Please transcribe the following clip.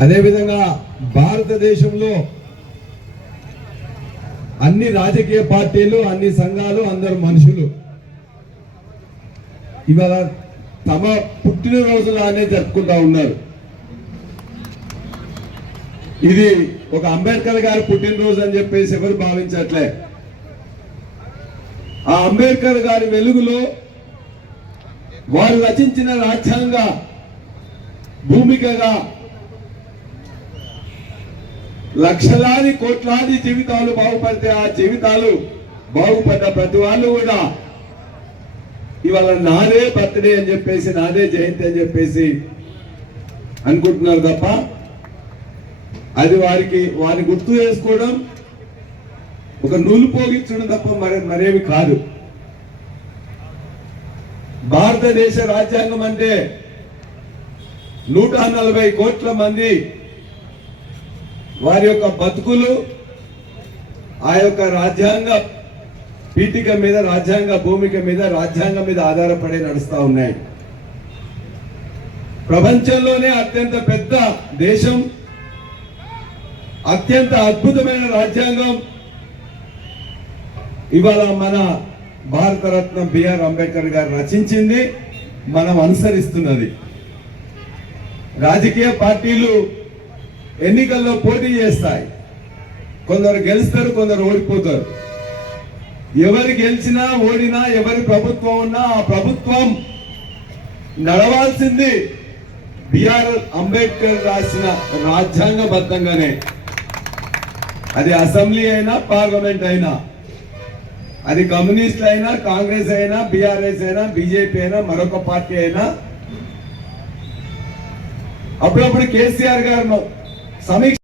అదేవిధంగా భారతదేశంలో అన్ని రాజకీయ పార్టీలు అన్ని సంఘాలు అందరు మనుషులు. ఇవాళ తమ పుట్టినరోజులానే జరుపుకుంటా ఉన్నారు. ఇది ఒక అంబేద్కర్ గారు పుట్టినరోజు అని చెప్పేసి ఎవరు భావించట్లే. ఆ అంబేద్కర్ గారి వెలుగులో వారు రచించిన రాజ్యాంగ భూమికగా లక్షలాది కోట్లాది జీవితాలు బాగుపడితే ఆ జీవితాలు బాగుపడ్డ ప్రతి వాళ్ళు కూడా ఇవాళ నాదే బర్త్డే అని చెప్పేసి నాదే జయంతి అని చెప్పేసి అనుకుంటున్నారు తప్ప అది వారికి వారిని గుర్తు చేసుకోవడం ఒక నూలు పోగించడం తప్ప మరి మరేమి కాదు. భారతదేశ రాజ్యాంగం అంటే నూట నలభై కోట్ల మంది వారి యొక్క బతుకులు ఆ యొక్క రాజ్యాంగ పీఠిక మీద రాజ్యాంగ భూమిక మీద రాజ్యాంగం మీద ఆధారపడి నడుస్తూ ఉన్నాయి. ప్రపంచంలోనే అత్యంత పెద్ద దేశం అత్యంత అద్భుతమైన రాజ్యాంగం. ఇవాళ మన భారతరత్న బిఆర్ అంబేద్కర్ గారు రచించింది మనం అనుసరిస్తున్నది. రాజకీయ పార్టీలు ఎన్నికల్లో పోటీ చేస్తాయి. కొందరు గెలుస్తారు కొందరు ఓడిపోతారు. ఎవరు గెలిచినా ఓడినా ఎవరి ప్రభుత్వం ఉన్నా ఆ ప్రభుత్వం నడవాల్సింది బిఆర్ అంబేద్కర్ రాసిన రాజ్యాంగబద్ధంగానే. అది అసెంబ్లీ అయినా పార్లమెంట్ అయినా. అది కమ్యూనిస్ట్ అయినా కాంగ్రెస్ అయినా బీఆర్ఎస్ అయినా బీజేపీ అయినా మరొక పార్టీ అయినా. అప్పుడప్పుడు కేసీఆర్ గారు സമീക്ഷ